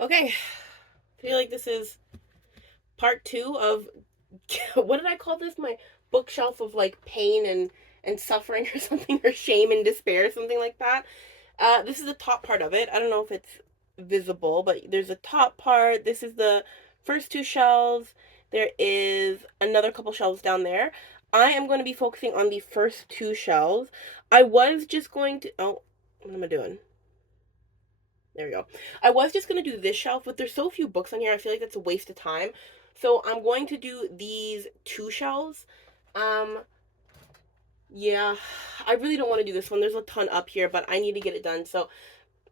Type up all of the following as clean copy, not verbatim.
Okay, I feel like this is part two of what did I call this? My bookshelf of like pain and suffering or something, or shame and despair, something like that. This is the top part of it. I don't know if it's visible, but there's a top part. This is the first two shelves. There is another couple shelves down there. I am going to be focusing on the first two shelves. I was just going to. Oh, what am I doing? There we go. I was just going to do this shelf, but there's so few books on here, I feel like that's a waste of time. So I'm going to do these two shelves. Um, yeah, I really don't want to do this one. There's a ton up here, but I need to get it done. So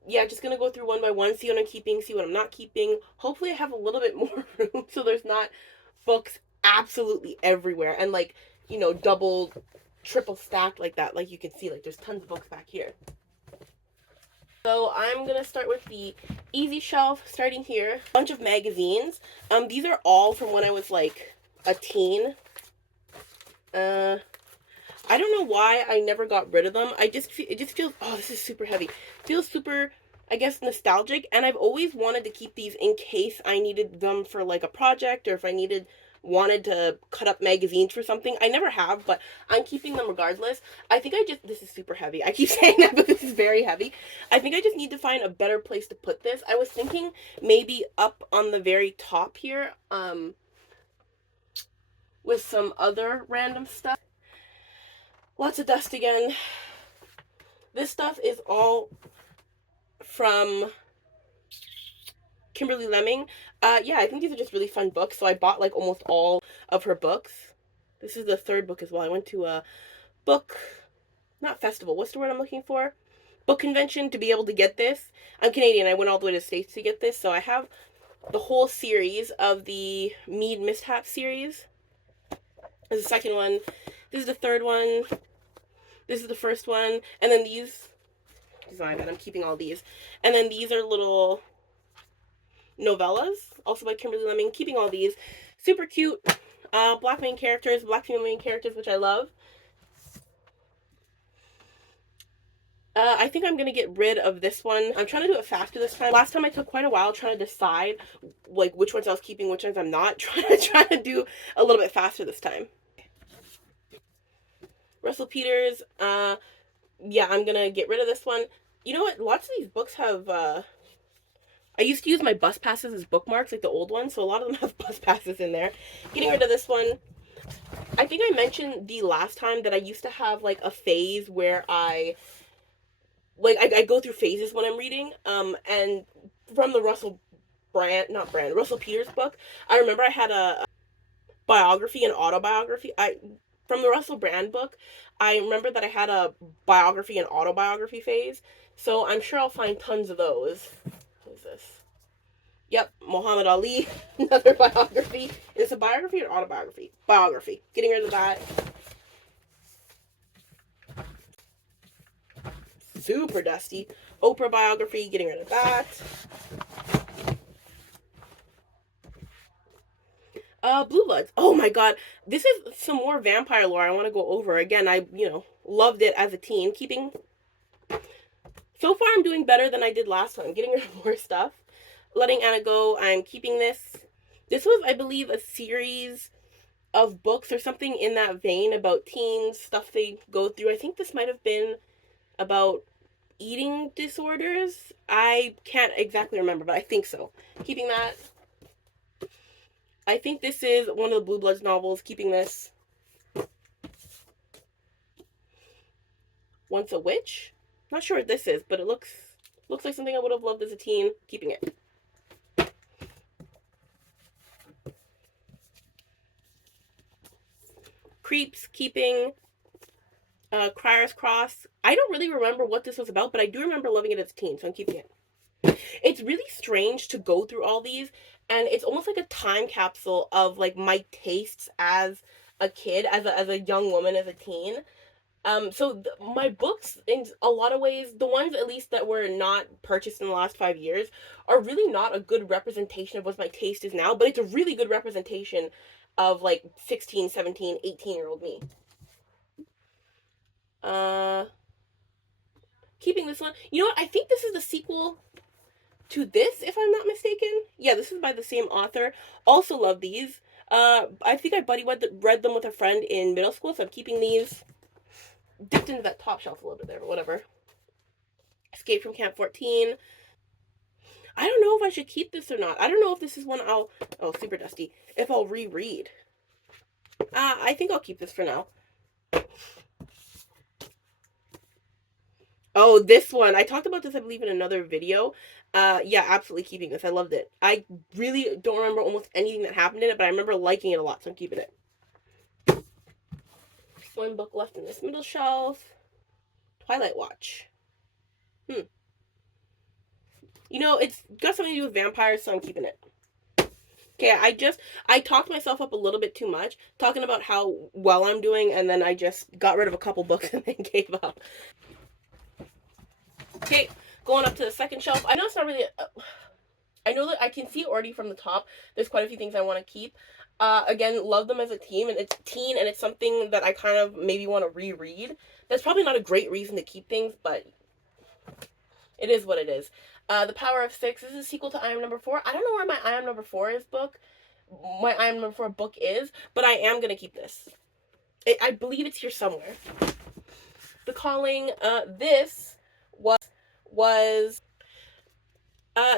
yeah, just gonna go through one by one, see what I'm keeping, see what I'm not keeping. Hopefully I have a little bit more room so there's not books absolutely everywhere and like, double, triple stacked like that. Like you can see, like there's tons of books back here. So I'm gonna start with the easy shelf, starting here. A bunch of magazines. These are all from when I was like a teen. Uh, I don't know why I never got rid of them. It just feels, oh, this is super heavy. Feels super, I guess, nostalgic. And I've always wanted to keep these in case I needed them for like a project, or if I wanted to cut up magazines for something. I never have, but I'm keeping them regardless. This is super heavy. I keep saying that, but this is very heavy. I think I just need to find a better place to put this. I was thinking maybe up on the very top here, with some other random stuff. Lots of dust again. This stuff is all from Kimberly Lemming. Yeah, I think these are just really fun books. So I bought like almost all of her books. This is the third book as well. I went to a book, not festival. What's the word I'm looking for? Book convention to be able to get this. I'm Canadian. I went all the way to the States to get this. So I have the whole series of the Mead Mishap series. This is the second one. This is the third one. This is the first one. And then these is my bad. I'm keeping all these. And then these are little novellas, also by Kimberly Lemming. Keeping all these. Super cute. Black main characters, black female main characters, which I love. I think I'm gonna get rid of this one. I'm trying to do it faster this time. Last time I took quite a while trying to decide like which ones I was keeping, which ones I'm not. Trying to do a little bit faster this time. Russell Peters. Yeah, I'm gonna get rid of this one. You know what? Lots of these books have I used to use my bus passes as bookmarks, like the old ones, so a lot of them have bus passes in there. Getting rid of this one. I think I mentioned the last time that I used to have like a phase where I go through phases when I'm reading. And from the Russell Peters book, I remember I had a biography and autobiography. From the Russell Brand book, I remember that I had a biography and autobiography phase. So I'm sure I'll find tons of those. What is this? Yep, Muhammad Ali, another biography. Is it a biography or autobiography? Biography. Getting rid of that. Super dusty. Oprah biography. Getting rid of that. Blue Bloods. Oh my god. This is some more vampire lore I want to go over. Again, loved it as a teen. So far I'm doing better than I did last time. Getting rid of more stuff. Letting Anna go. I'm keeping this. This was, I believe, a series of books or something in that vein about teens, stuff they go through. I think this might have been about eating disorders. I can't exactly remember, but I think so. Keeping that. I think this is one of the Blue Bloods novels. Keeping this. Once a Witch? Not sure what this is, but it looks like something I would have loved as a teen. Keeping it. Creeps. Keeping. Crier's Cross. I don't really remember what this was about, but I do remember loving it as a teen, so I'm keeping it. It's really strange to go through all these, and it's almost like a time capsule of like my tastes as a kid, as a young woman, as a teen. My books, in a lot of ways, the ones at least that were not purchased in the last 5 years, are really not a good representation of what my taste is now, but it's a really good representation of like 16, 17, 18-year-old me. Uh, Keeping this one. You know what? I think this is the sequel to this, if I'm not mistaken. Yeah, this is by the same author. Also love these. I think I read them with a friend in middle school, so I'm keeping these. Dipped into that top shelf a little bit there, but whatever. Escape from Camp 14. I don't know if I should keep this or not. I don't know if this is one I'll... Oh, super dusty. If I'll reread. I think I'll keep this for now. Oh, this one. I talked about this, I believe, in another video. Yeah, absolutely keeping this. I loved it. I really don't remember almost anything that happened in it, but I remember liking it a lot, so I'm keeping it. One book left in this middle shelf. Twilight Watch. You know, it's got something to do with vampires, so I'm keeping it. Okay, I talked myself up a little bit too much, talking about how well I'm doing, and then I just got rid of a couple books and then gave up. Okay, going up to the second shelf. I know it's not really... I know that I can see already from the top, there's quite a few things I want to keep. Again, love them as a team, and it's something that I kind of maybe want to reread. That's probably not a great reason to keep things, but it is what it is. The Power of Six. This is a sequel to I Am Number 4. I don't know where my I Am Number 4 book is, but I am going to keep this. I believe it's here somewhere. The Calling. This was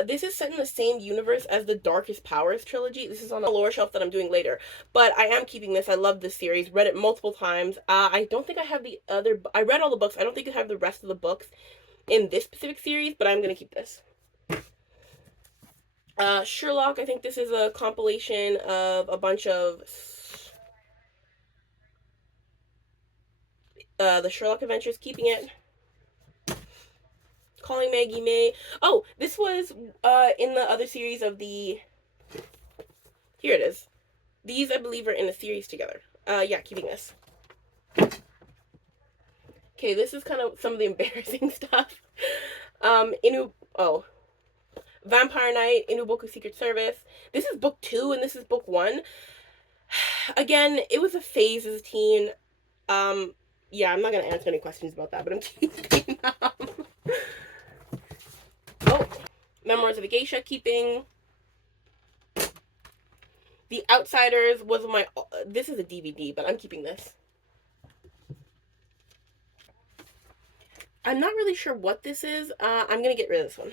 this is set in the same universe as the Darkest Powers trilogy. This is on the lower shelf that I'm doing later. But I am keeping this. I love this series. Read it multiple times. I don't think I have the other... I read all the books. I don't think I have the rest of the books in this specific series, but I'm going to keep this. Sherlock. I think this is a compilation of a bunch of... the Sherlock Adventures. Keeping it. Calling Maggie May. Oh, this was in the other series of the... Here it is. These, I believe, are in a series together. Yeah, keeping this. Okay, this is kind of some of the embarrassing stuff. Vampire Knight, Inuboku Secret Service. This is book 2 and this is book 1. Again, it was a phase as a teen. Yeah, I'm not gonna answer any questions about that, but I'm keeping them. Oh, Memoirs of a Geisha, keeping. The Outsiders was my... this is a DVD, but I'm keeping this. I'm not really sure what this is. I'm gonna get rid of this one.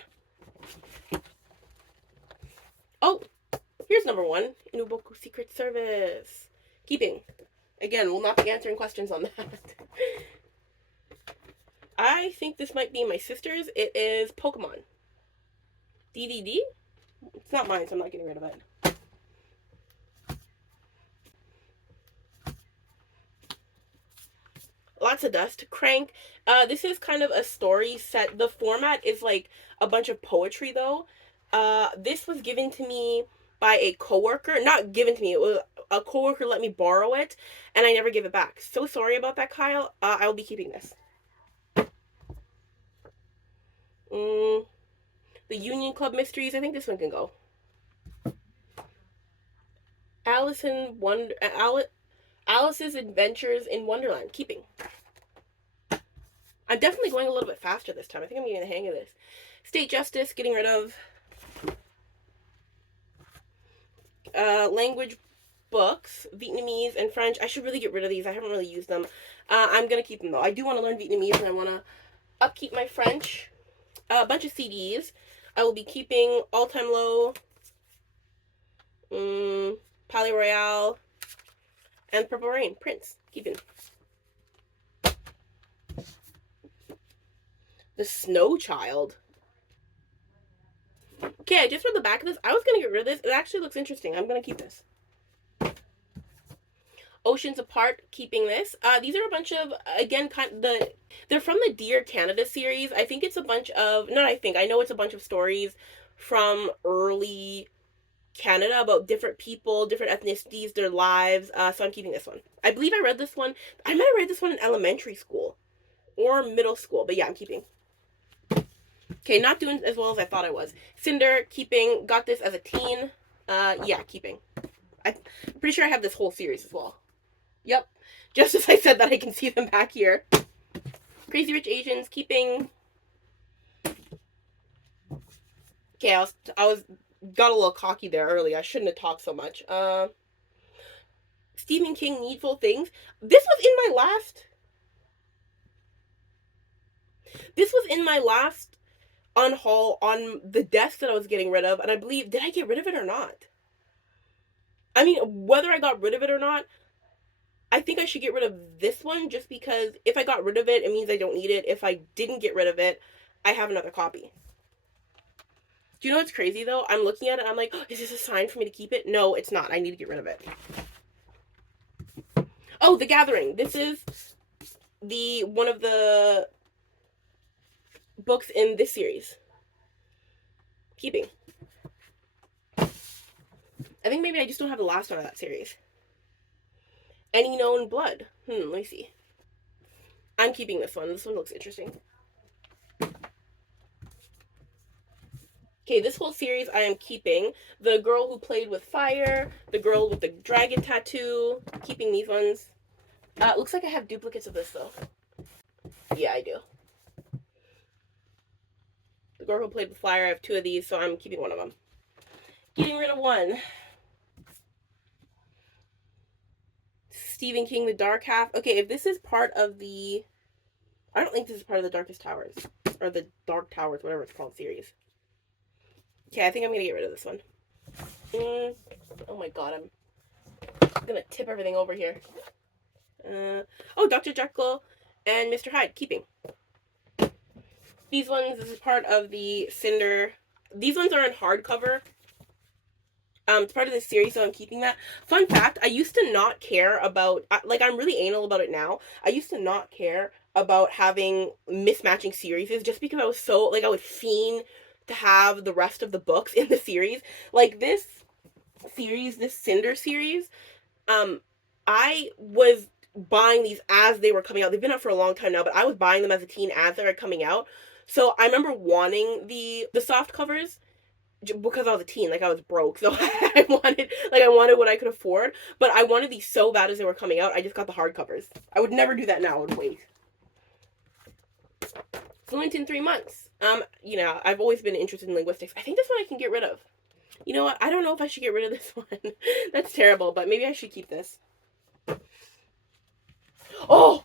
Oh, here's number 1. Inuboku Secret Service. Keeping. Again, we'll not be answering questions on that. I think this might be my sister's. It is Pokemon. DVD? It's not mine, so I'm not getting rid of it. Lots of dust. Crank. This is kind of a story set. The format is like a bunch of poetry, though. This was given to me by a coworker. Not given to me. It was a coworker let me borrow it, and I never gave it back. So sorry about that, Kyle. I will be keeping this. The Union Club Mysteries. I think this one can go. Alice's Adventures in Wonderland. Keeping. I'm definitely going a little bit faster this time. I think I'm getting the hang of this. State Justice. Getting rid of. Language books, Vietnamese and French. I should really get rid of these. I haven't really used them. I'm going to keep them, though. I do want to learn Vietnamese, and I want to upkeep my French. A bunch of CDs. I will be keeping All Time Low, Palais Royale, and Purple Rain. Prince. Keeping. The Snow Child. Okay, I just read the back of this. I was going to get rid of this. It actually looks interesting. I'm going to keep this. Oceans Apart, keeping this. These are a bunch of, again, they're from the Dear Canada series. I think it's a bunch of, I know it's a bunch of stories from early Canada about different people, different ethnicities, their lives. So I'm keeping this one. I believe I read this one. I might have read this one in elementary school or middle school, but yeah, I'm keeping. Okay, not doing as well as I thought I was. Cinder, keeping. Got this as a teen. Yeah, keeping. I'm pretty sure I have this whole series as well. Yep. Just as I said that, I can see them back here. Crazy Rich Asians, keeping. Okay, I was got a little cocky there early. I shouldn't have talked so much. Stephen King, Needful Things. This was in my last. This was in my last unhaul on the desk that I was getting rid of, and I believe, did I get rid of it or not? I mean, whether I got rid of it or not, I think I should get rid of this one just because if I got rid of it, it means I don't need it. If I didn't get rid of it, I have another copy. Do you know what's crazy though? I'm looking at it, I'm like, oh, is this a sign for me to keep it? No, it's not. I need to get rid of it. Oh, The Gathering. This is the one of the books in this series. Keeping. I think maybe I just don't have the last one of that series. Any Known Blood. Let me see. I'm keeping this one. This one looks interesting. Okay, this whole series I am keeping. The Girl Who Played with Fire, The Girl with the Dragon Tattoo. Keeping these ones. Looks like I have duplicates of this though. Yeah, I do. The Girl Who Played with Fire, I have 2 of these, so I'm keeping one of them. Getting rid of one. Stephen King, The Dark Half. Okay, if this is part of the... I don't think this is part of the Darkest Towers. Or the Dark Towers, whatever it's called, series. Okay, I think I'm going to get rid of this one. Oh my god, I'm going to tip everything over here. Oh, Dr. Jekyll and Mr. Hyde. Keeping. These ones, this is part of the Cinder. These ones are in hardcover. It's part of this series, so I'm keeping that. Fun fact, I used to not care about, like, I'm really anal about it now. I used to not care about having mismatching series just because I was so, like, I would fiend to have the rest of the books in the series. Like, this series, this Cinder series, I was buying these as they were coming out. They've been out for a long time now, but I was buying them as a teen as they were coming out. So I remember wanting the soft covers, because I was a teen, like I was broke, so I wanted what I could afford, but I wanted these so bad as they were coming out. I just got the hardcovers. I would never do that now. I would wait. Fluent in 3 months. You know, I've always been interested in linguistics. I think this one I can get rid of. You know what? I don't know if I should get rid of this one. That's terrible, but maybe I should keep this. Oh!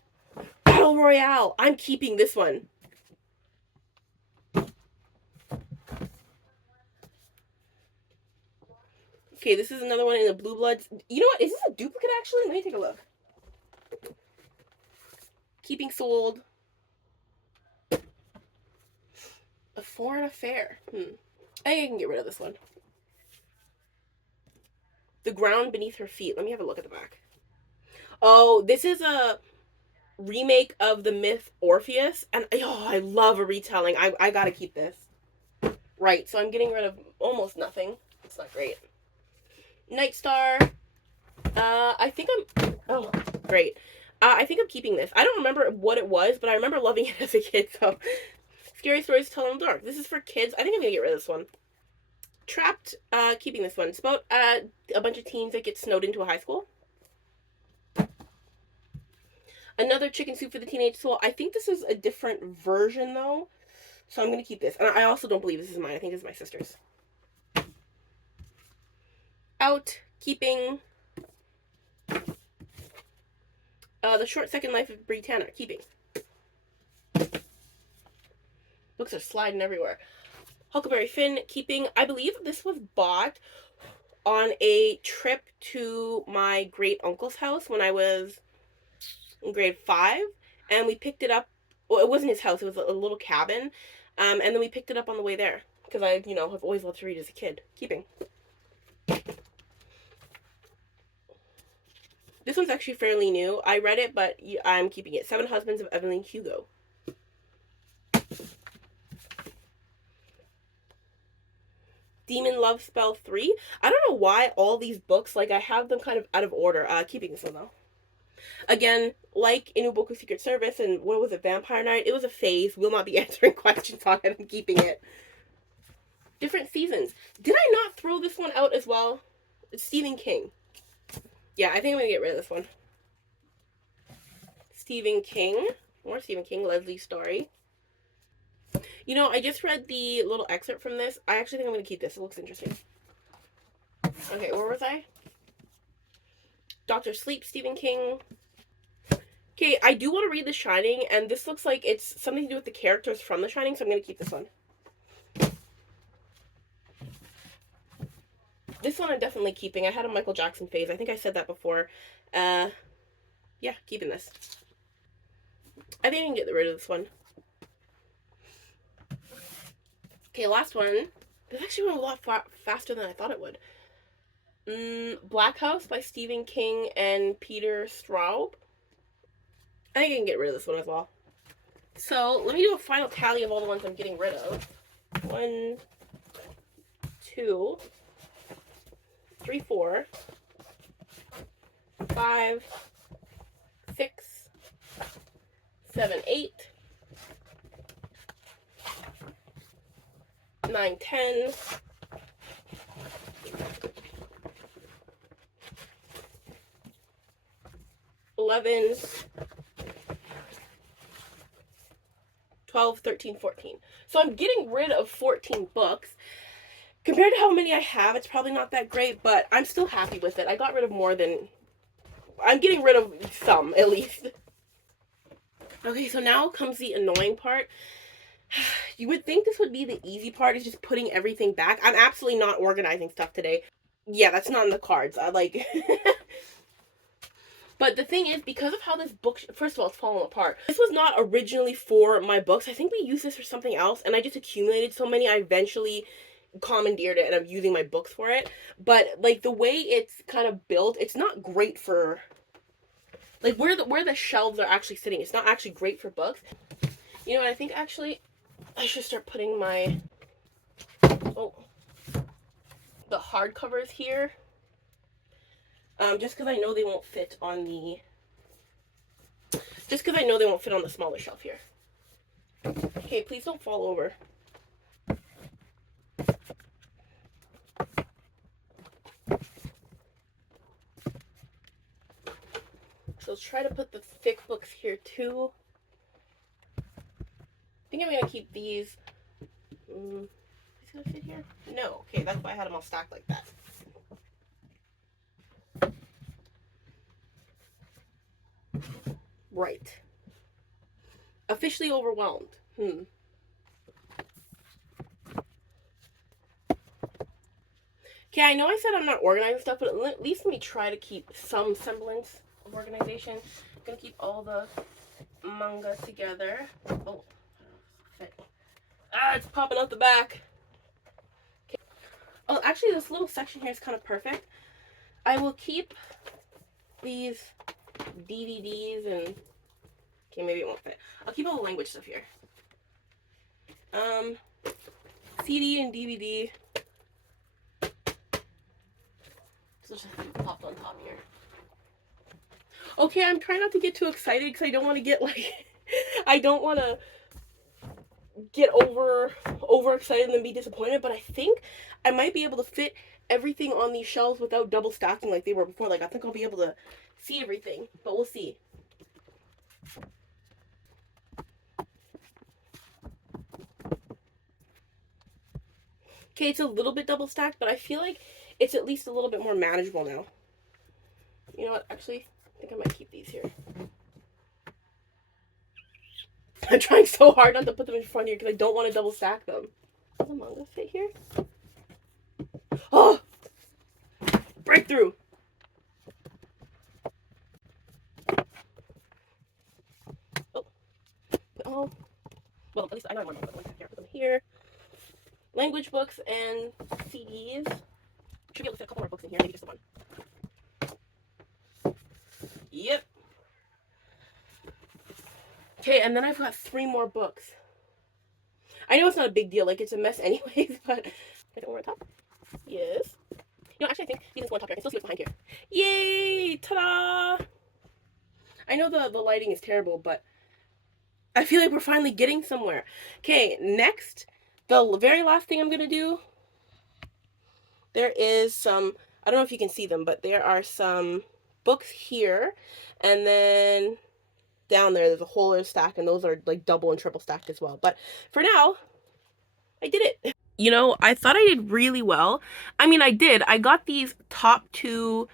Battle Royale! I'm keeping this one. Okay, this is another one in the Blue Bloods. You know what? Is this a duplicate, actually? Let me take a look. Keeping Sold. A Foreign Affair. I think I can get rid of this one. The Ground Beneath Her Feet. Let me have a look at the back. Oh, this is a remake of the myth Orpheus. And, oh, I love a retelling. I gotta keep this. Right, so I'm getting rid of almost nothing. It's not great. Night Star. I think I'm... Oh, great. I think I'm keeping this. I don't remember what it was, but I remember loving it as a kid, so... Scary Stories to Tell in the Dark. This is for kids. I think I'm gonna get rid of this one. Trapped, keeping this one. It's about a bunch of teens that get snowed into a high school. Another Chicken Soup for the Teenage Soul. I think this is a different version, though. So I'm gonna keep this. And I also don't believe this is mine. I think this is my sister's. Out, keeping... The Short Second Life of Brie Tanner. Keeping. Books are sliding everywhere. Huckleberry Finn, keeping. I believe this was bought on a trip to my great uncle's house when I was in grade 5, and we picked it up. Well, it wasn't his house; it was a little cabin, and then we picked it up on the way there because I, you know, have always loved to read as a kid. Keeping. This one's actually fairly new. I read it, but I'm keeping it. 7 Husbands of Evelyn Hugo. Demon Love Spell 3. I don't know why all these books, like, I have them kind of out of order. Keeping this one, though. Again, like Inuboku Secret Service and what was it, Vampire Night? It was a phase. Will not be answering questions on it. I'm keeping it. Different Seasons. Did I not throw this one out as well? It's Stephen King. Yeah, I think I'm going to get rid of this one. Stephen King. More Stephen King. Leslie's Story. You know, I just read the little excerpt from this. I actually think I'm going to keep this. It looks interesting. Okay, where was I? Dr. Sleep, Stephen King. Okay, I do want to read The Shining, and this looks like it's something to do with the characters from The Shining, so I'm going to keep this one. This one I'm definitely keeping. I had a Michael Jackson phase. I think I said that before. Yeah, keeping this. I think I can get rid of this one. Okay, last one. This actually went a lot faster than I thought it would. Black House by Stephen King and Peter Straub. I think I can get rid of this one as well. So let me do a final tally of all the ones I'm getting rid of. 1, 2, 3, 4, 5, 6, 7, 8, 9, 10, 11, 12, 13, 14. So I'm getting rid of 14 books. Compared to how many I have, it's probably not that great, but I'm still happy with it. I got rid of more than... I'm getting rid of some, at least. Okay, so now comes the annoying part. You would think this would be the easy part, is just putting everything back. I'm absolutely not organizing stuff today. Yeah, that's not in the cards. I like... But the thing is, because of how this book, first of all, it's falling apart. This was not originally for my books. I think we used this for something else, and I just accumulated so many, I eventually commandeered it, and I'm using my books for it. But, like, the way it's kind of built, it's not great for, like, where the shelves are actually sitting. It's not actually great for books. You know what, I think, actually, I should start putting my, the hardcovers here. Just because I know they won't fit on the... Just because I know they won't fit on the smaller shelf here. Okay, please don't fall over. So let's try to put the thick books here too. I think I'm going to keep these. Is it going to fit here? No. Okay, that's why I had them all stacked like that. Right. Officially overwhelmed. Okay, I know I said I'm not organizing stuff, but at least let me try to keep some semblance of organization. I'm gonna keep all the manga together. Oh, it's popping out the back. Okay. Oh, actually, this little section here is kind of perfect. I will keep these DVDs and... Okay, maybe it won't fit. I'll keep all the language stuff here. CD and DVD. So just popped on top here. Okay, I'm trying not to get too excited because I don't want to get like... I don't want to get overexcited and then be disappointed, but I think I might be able to fit everything on these shelves without double stacking like they were before. Like, I think I'll be able to see everything, but we'll see. Okay, it's a little bit double stacked, but I feel like it's at least a little bit more manageable now. You know what? Actually, I think I might keep these here. I'm trying so hard not to put them in front here because I don't want to double stack them. Does the manga fit here? Oh! Breakthrough! Oh. Well, at least I know I want to put them here. Put them here. Language books and CDs. Should be able to fit a couple more books in here, maybe just one. Yep. Okay, and then I've got 3 more books. I know it's not a big deal, like it's a mess anyways, but... Can I go over on top? Yes. You know, actually I think these one top here. I can still see what's behind here. Yay! Ta-da! I know the lighting is terrible, but I feel like we're finally getting somewhere. Okay, next, the very last thing I'm gonna do, there is some, I don't know if you can see them, but there are some books here, and then down there's a whole other stack, and those are like double and triple stacked as well. But for now, I did it. You know, I thought I did really well. I mean, I did. I got these top two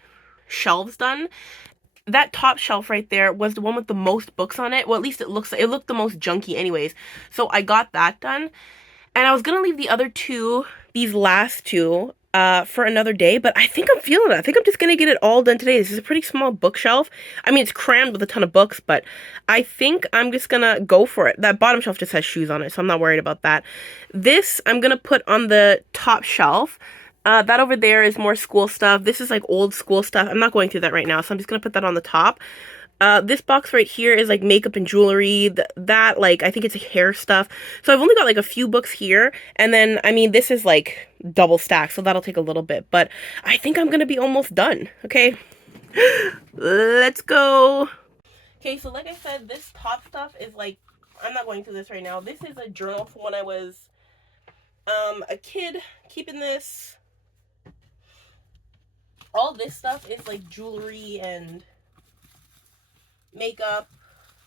shelves done. That top shelf right there was the one with the most books on it. Well, at least it looked the most junky anyways. So I got that done. And I was gonna leave the other two, these last two, for another day, but I think I'm feeling it. I think I'm just gonna get it all done today. This is a pretty small bookshelf. I mean, it's crammed with a ton of books, but I think I'm just gonna go for it. That bottom shelf just has shoes on it, so I'm not worried about that. This I'm gonna put on the top shelf. That over there is more school stuff. This is like old school stuff. I'm not going through that right now, so I'm just gonna put that on the top. This box right here is like makeup and jewelry. That like I think it's hair stuff. So I've only got like a few books here, and then I mean this is like double stacked, so that'll take a little bit. But I think I'm gonna be almost done. Okay, let's go. Okay, so like I said, this top stuff is like I'm not going through this right now. This is a journal from when I was a kid. Keeping this. All this stuff is like jewelry and makeup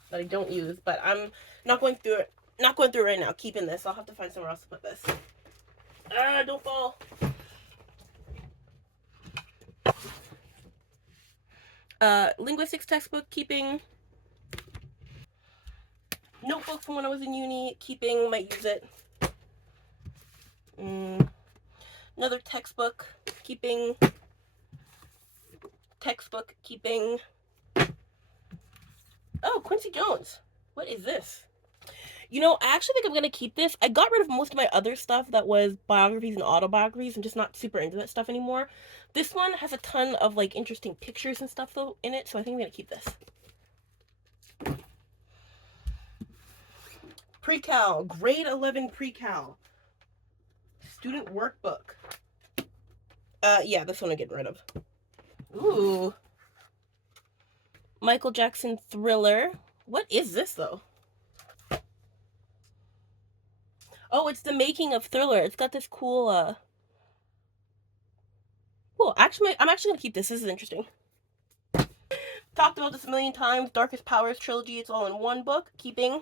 that I don't use, but I'm not going through it. Not going through it right now. Keeping this. I'll have to find somewhere else to put this. Don't fall. Linguistics textbook, keeping. Notebook from when I was in uni, keeping. Might use it. Another textbook, keeping. Textbook, keeping. Oh, Quincy Jones. What is this? You know, I actually think I'm going to keep this. I got rid of most of my other stuff that was biographies and autobiographies. I'm just not super into that stuff anymore. This one has a ton of, like, interesting pictures and stuff, though, in it, so I think I'm going to keep this. Pre-cal. Grade 11 pre-cal. Student workbook. Yeah, this one I'm getting rid of. Ooh. Michael Jackson Thriller. What is this, though? Oh, it's the making of Thriller. It's got this cool, Cool. Actually, I'm actually gonna keep this. This is interesting. Talked about this a million times. Darkest Powers trilogy. It's all in one book. Keeping.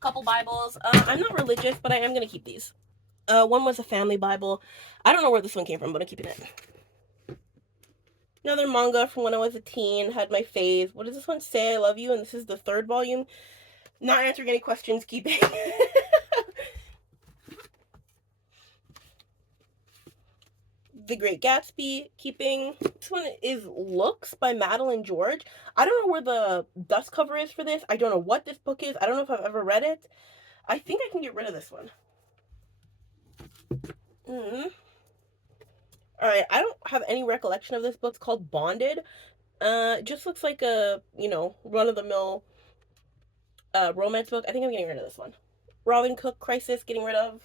Couple Bibles. I'm not religious, but I am gonna keep these. One was a family Bible. I don't know where this one came from, but I'm keeping it. Another manga from when I was a teen. Had my phase. What does this one say? I love you. And this is the third volume. Not answering any questions. Keeping. The Great Gatsby, keeping. This one is Looks by Madeline George. I don't know where the dust cover is for this. I don't know what this book is. I don't know if I've ever read it. I think I can get rid of this one. Alright, I don't have any recollection of this book. It's called Bonded. It just looks like a, run-of-the-mill romance book. I think I'm getting rid of this one. Robin Cook Crisis, getting rid of.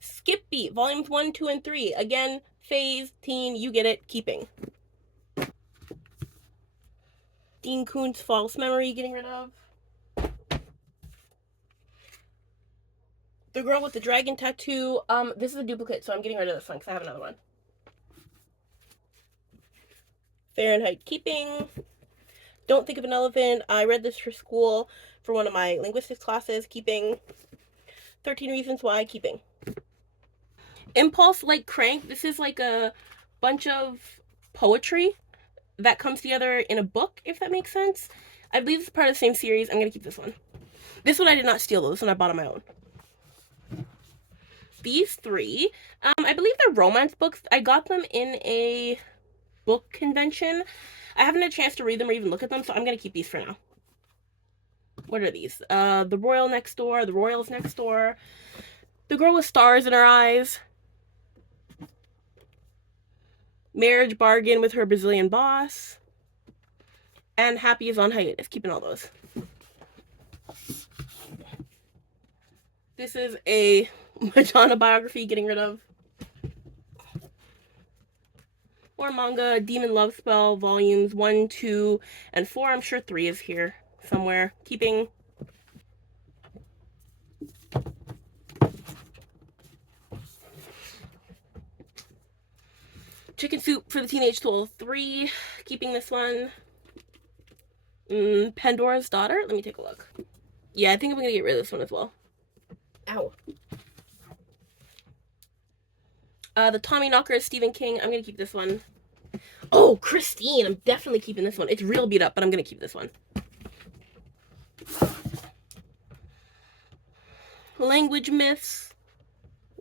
Skip Beat, volumes 1, 2, and 3. Again, phase, teen, you get it, keeping. Dean Koontz False Memory, getting rid of. The Girl with the Dragon Tattoo. This is a duplicate, so I'm getting rid of this one because I have another one. Fahrenheit, keeping. Don't Think of an Elephant. I read this for school for one of my linguistics classes, keeping. 13 Reasons Why, keeping. Impulse Like Crank. This is like a bunch of poetry that comes together in a book, if that makes sense. I believe it's part of the same series. I'm going to keep this one. This one I did not steal, though. This one I bought on my own. These three, I believe they're romance books. I got them in a book convention. I haven't had a chance to read them or even look at them, so I'm going to keep these for now. What are these? The Royal Next Door, The Royals Next Door, The Girl with Stars in Her Eyes, Marriage Bargain with Her Brazilian Boss, and Happy is on Hiatus. Keeping all those. This is a Madonna biography, getting rid of. More manga, Demon Love Spell, volumes 1, 2, and 4. I'm sure 3 is here somewhere. Keeping. Chicken Soup for the Teenage Soul 3. Keeping this one. Pandora's Daughter. Let me take a look. Yeah, I think I'm gonna get rid of this one as well. Ow. The Tommy Knocker Stephen King. I'm gonna keep this one. Oh, Christine. I'm definitely keeping this one. It's real beat up, but I'm gonna keep this one. Language Myths.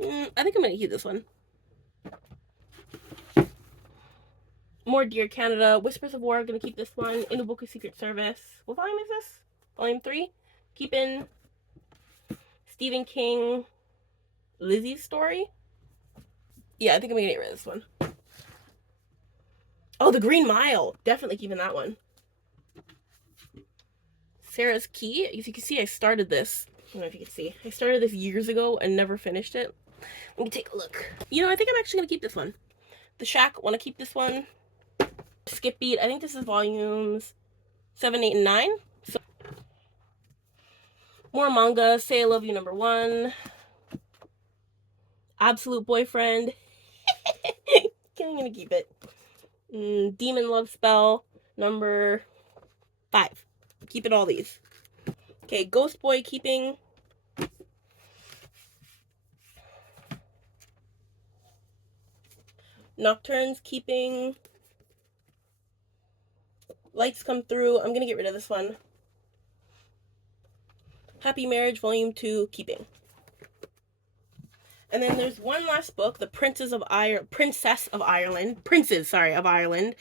I think I'm gonna keep this one. More Dear Canada. Whispers of War. I'm gonna keep this one. In the Book of Secret Service. What volume is this? Volume 3. Keeping Stephen King. Lizzie's Story. Yeah, I think I'm gonna get rid of this one. Oh, The Green Mile. Definitely keeping that one. Sarah's Key. As you can see, I started this. I don't know if you can see. I started this years ago and never finished it. Let me take a look. You know, I think I'm actually going to keep this one. The Shack. Want to keep this one. Skip Beat. I think this is volumes 7, 8, and 9. So, more manga. Say I Love You #1. Absolute Boyfriend. I'm going to keep it. Demon Love Spell #5. Keeping all these. Okay, Ghost Boy keeping. Nocturnes keeping. Lights Come Through. I'm gonna get rid of this one. Happy Marriage Volume 2 keeping. And then there's one last book, The Princess of Ireland. Of Ireland.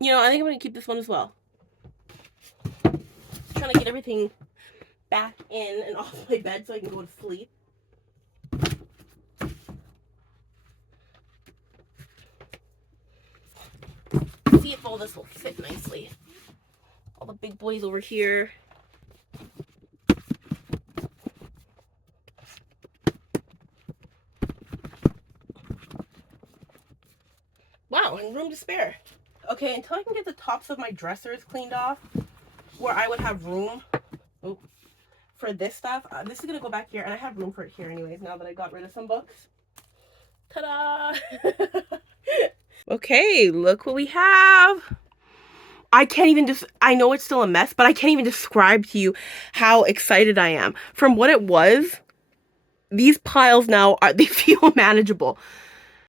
You know, I think I'm gonna keep this one as well. Trying to get everything back in and off my bed so I can go to sleep. See if all this will fit nicely. All the big boys over here. Wow, and room to spare. Okay, until I can get the tops of my dressers cleaned off, where I would have room for this stuff. This is going to go back here, and I have room for it here anyways, now that I got rid of some books. Ta-da! Okay, look what we have. I can't even I know it's still a mess, but I can't even describe to you how excited I am. From what it was, these piles now they feel manageable.